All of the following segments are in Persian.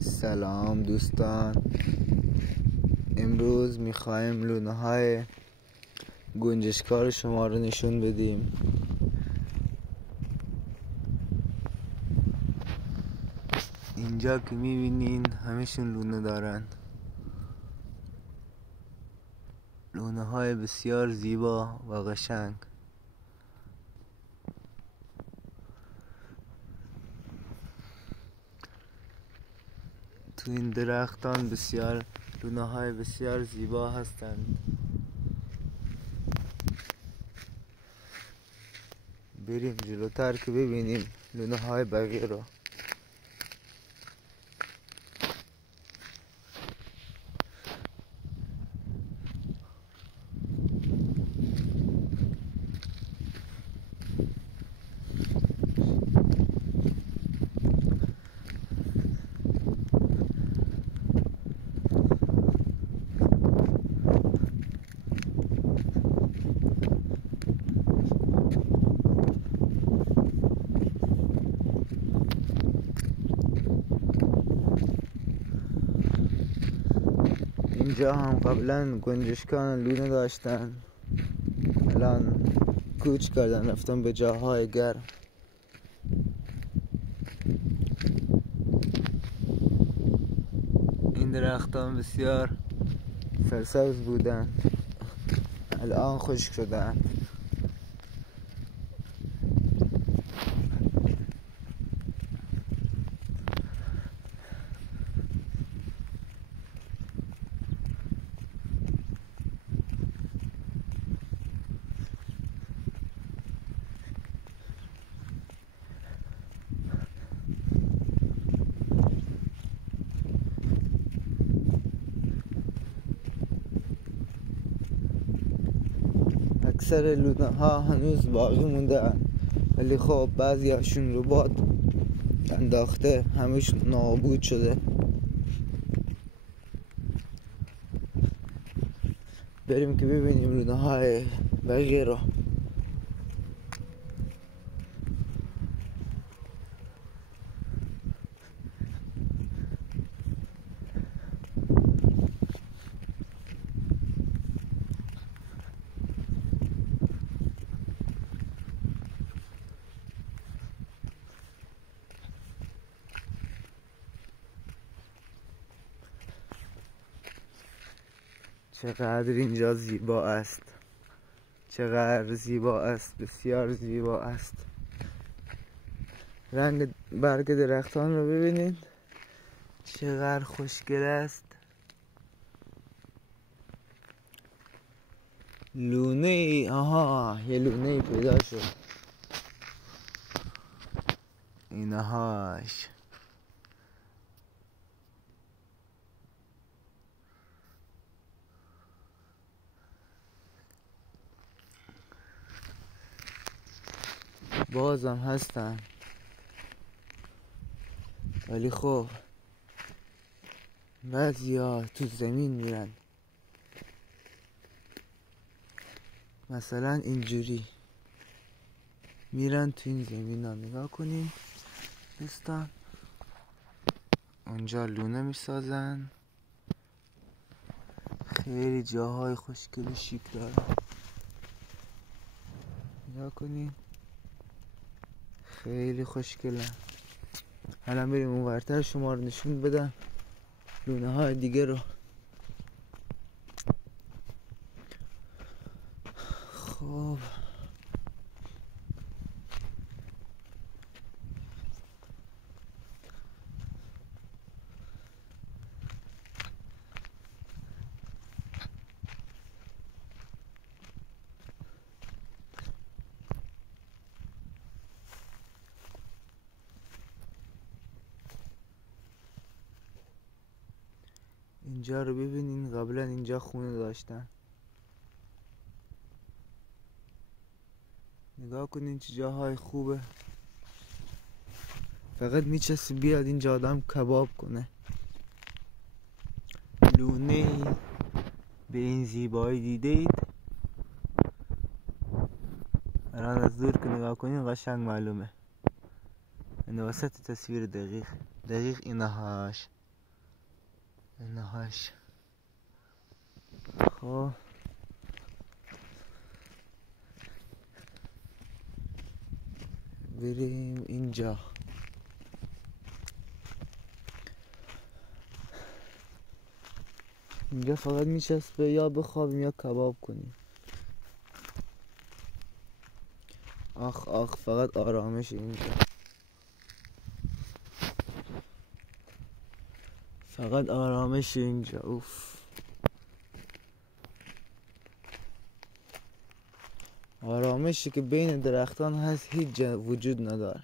سلام دوستان، امروز میخوایم لونه های گنجشکار شما رو نشون بدیم. اینجا که میبینین همشون لونه دارن، لونه های بسیار زیبا و قشنگ. تو این درختان بسیار لونه های بسیار زیبا هستند. بریم جلوتر که ببینیم لونه های بقیه رو. اینجا هم قبلا گنجشکان لونه داشتن، الان کوچ کردن رفتن به جاهای گرم. این درختان بسیار سرسبز بودن، الان خشک شدن. اکثر لونه ها هنوز باقی مونده، ولی خب بعضی هاشون رو باد انداخته، همش نابود شده. بریم که ببینیم لونه های بقیه رو. چقدر اینجا زیبا است، چقدر زیبا است، بسیار زیبا است. رنگ برگ درختان رو ببینید چقدر خوشگل است. لونه ای، آها یه لونه ای پیدا شد. اینهاش بازم هستن، ولی خب بعضیا تو زمین میرن، مثلا اینجوری میرن تو این زمین ها. نگاه کنین دوستان، اونجا لونه میسازن. خیلی جاهای خوشگل شیک داره، نگاه کنین خیلی خوشگله. الان بریم اونورتر شما رو نشون بدم لونه های دیگه رو. خب اینجا رو ببینین، قبلا اینجا خونه داشتن. نگاه کنین چه جاهای خوبه، فقط میچسته بیاد اینجا آدم کباب کنه. لونه به این زیبایی دیدید؟ الان از دور که نگاه کنین قشنگ معلومه. این وسط تصویر دقیق اینهاش. اینهاش. خب بریم اینجا. اینجا فقط میچسبه یا بخوابیم یا کباب کنیم. آخ آخ فقط آرامش اینجا، فقط آرامش اینجا. اوف آرامشی که بین درختان هست هیچ وجود نداره.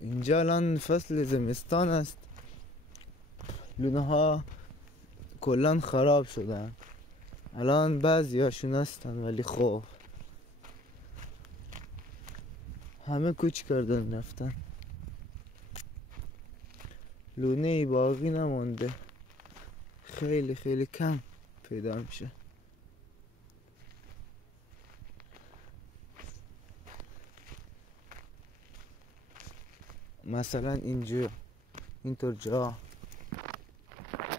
اینجا الان فصل زمستان است. لونه ها کلان خراب شدن. الان بعضی هاشون هستن ولی خب همه کوچ کردن رفتن. لونه ای باقی نمونده. خیلی خیلی کم پیدا میشه. مثلا اینجا اینطور جا،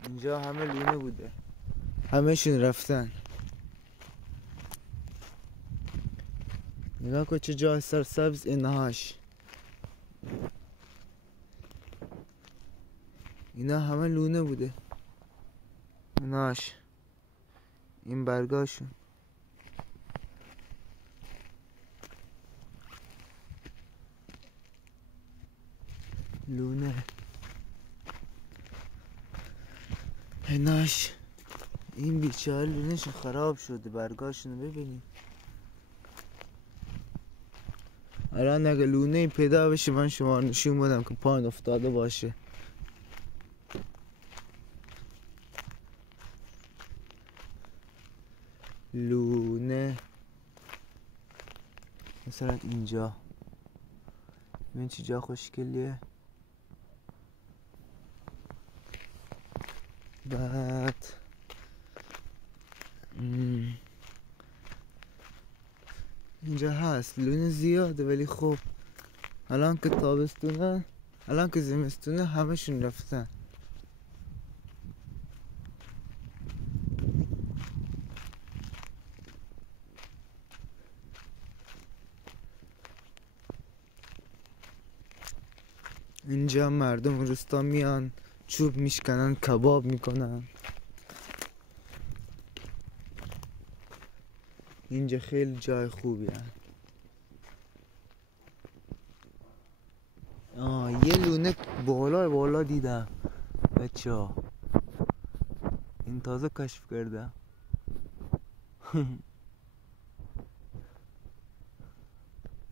اینجا همه لونه بوده، همه شون رفتن. نگاه کن چه جای سرسبز اینهاش. اینا همه لونه بوده اینهاش، این برگاشون. لونه ایناش، این بیچاره لونهشون خراب شده، برگاشونو ببینید. الان اگه لونه پیدا بشه من شما نشون بدم که پایین افتاده باشه. لونه مثلا اینجا، ببین چه جا خوشگلیه. بعد اینجا هست لونه زیاده ولی خب الان که تابستونه، الان که زمستونه همشون رفتن. اینجا مردم روستا میان چوب میشکنن، کباب میکنن. اینجا خیلی جای خوبی هست. یه لونه بالا دیدم بچه ها، این تازه کشف کردم.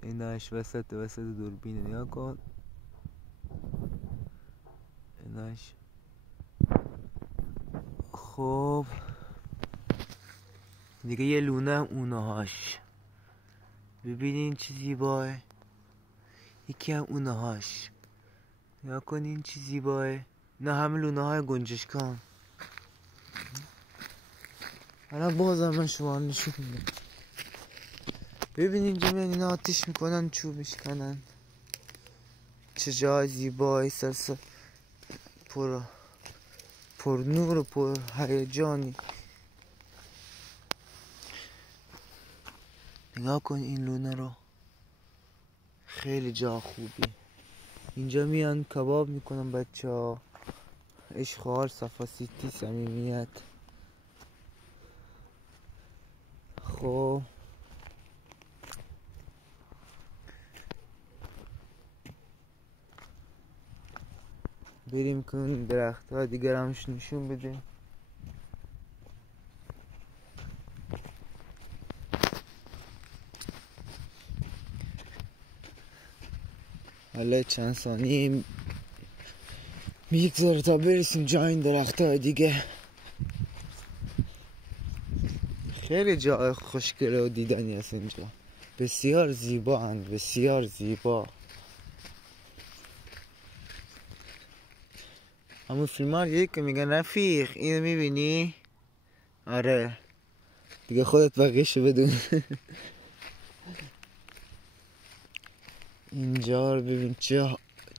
ایناش وسط دوربین نیا کن. ایناش خب دیگه یه لونه هم اونهاش، ببینین چه زیباه. یکی هم اونهاش نیا کنین چه زیباه. نه همه لونه های گنجشکان. الان بازم من شما نشون میدم. ببینین اینجا میان اینا آتیش میکنن، چوب میشکنن. چه جای زیبایی، سرسبز، پر نور و پر هیجانی. نگاه کن این لونه رو، خیلی جا خوبی. اینجا میان کباب میکنن بچه ها. اشخار، صفاسیتی، صمیمیت. خب بریم کن درخت ها دیگر همش نشون بدیم. حالا چند ثانیه میگذاره تا برسیم جای این درخت های دیگه. خیلی جای خوشگله و دیدنی هست اینجا. بسیار زیبا هست، بسیار زیبا. همون فیلم ها که میگن رفیق اینو میبینی؟ آره دیگه خودت بقیه‌شو بدون. اینجا رو ببین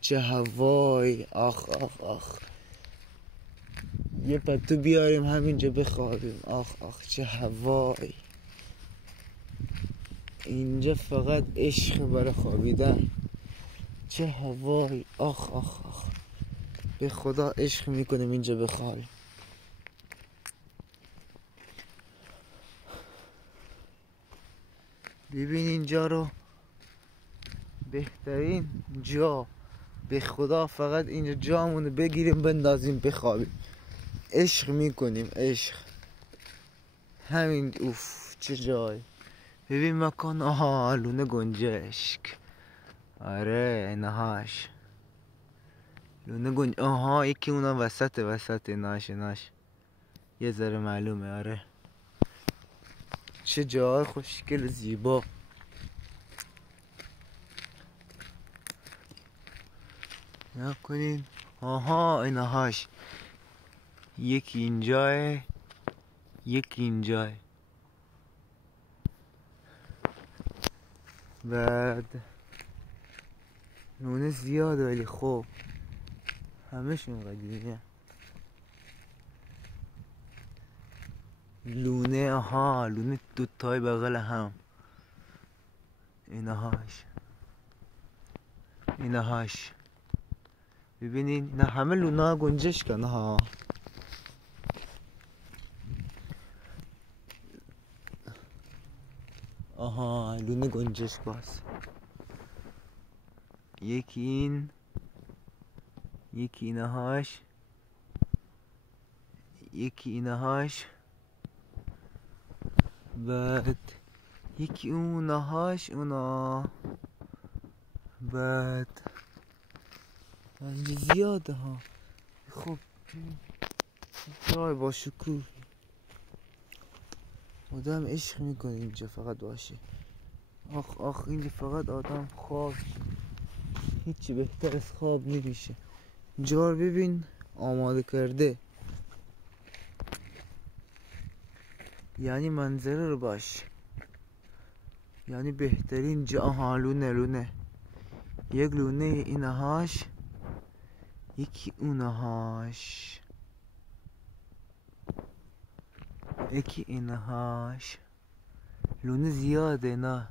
چه هوای. آخ آخ آخ. یه پتو بیاریم همینجا بخوابیم. آخ آخ چه هوای. اینجا فقط عشق برای خوابیدن. چه هوای. آخ آخ آخ. به خدا عشق میکنیم اینجا بخوابیم. ببین اینجا رو بهترین جا. به خدا فقط اینجا جامونو بگیریم بندازیم بخوابیم. عشق میکنیم عشق. همین. اوف چه جای. ببین مکان. آها لونه گنجشک. آره اینهاش لونه گنج. آها یکی اونا وسط ناش یه ذره معلومه. آره چه جای خوشگل زیبا. نکنین. آها اینهاش یکی اینجاه یکی اینجاه. بعد لونه زیاده ولی خوب همشون قدیمیه. لونه. آها لونه دوتای بغل هم. اینهاش ببینین. نه همه لونه گنجش کن. ها آها لونه گنجش باز. یکی این یکی اینهاش یکی اینهاش. بعد یکی اونهاش اونا. بعد اینجا زیاده ها. خب جای با شکوه. آدم عشق میکنه اینجا فقط باشه. آخ آخ اینجا فقط آدم خواب. هیچی بهتر از خواب نمیشه. اینجا رو ببین آماده کرده. یعنی منظره رو باش. یعنی بهترین جا. آها لونه یک لونه اینهاش یکی اونهاش یکی اینهاش. لونه زیاده نه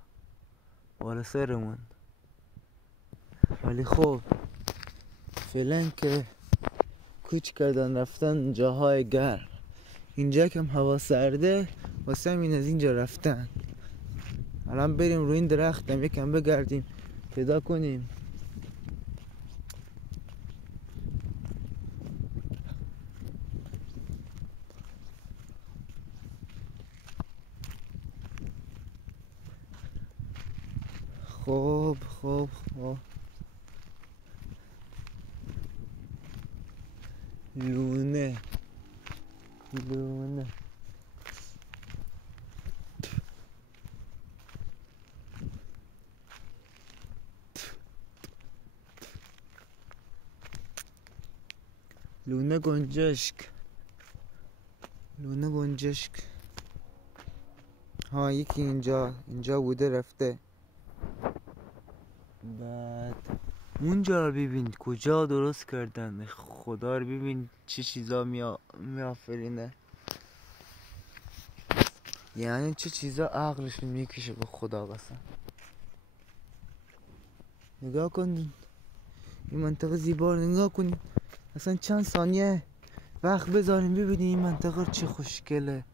بالا سرمون. ولی خب فعلا که کوچ کردن رفتن جاهای گرم. اینجا کم هوا سرده واسه همین از اینجا رفتن. الان بریم روی این درختم یکم بگردیم پیدا کنیم. خب لونه لونه گنجشک ها. یکی اینجا بوده رفته. بعد اونجا رو ببین کجا درست کردن. خدا رو ببین چه چیزا میآفرینه. یعنی چه چیزا عقلشون میکشه به خدا قسم. نگاه کن این منطقه زیبا رو نگاه کن. اصلا چند ثانیه وقت بذاریم ببینیم این منطقه چه خوشگله.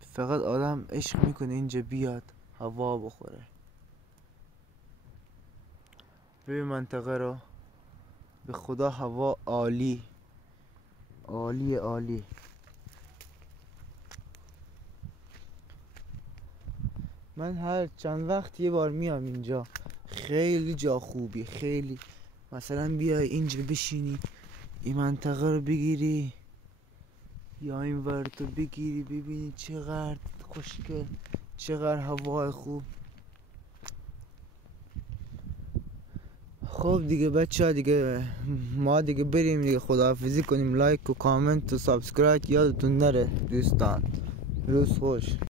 فقط آدم عشق میکنه اینجا بیاد هوا بخوره. ببین منطقه رو به خدا هوا عالی. من هر چند وقت یه بار میام اینجا. خیلی جا خوبی. خیلی مثلا بیای اینجا بشینی این منطقه رو بگیری یا این ورد رو بگیری ببینی چقدر خوشگل چقدر هوای خوب. خب دیگه بچه ها دیگه ما دیگه بریم دیگه خداحافظی کنیم. لایک و کامنت و سابسکرایب یادتون نره دوستان. روز خوش.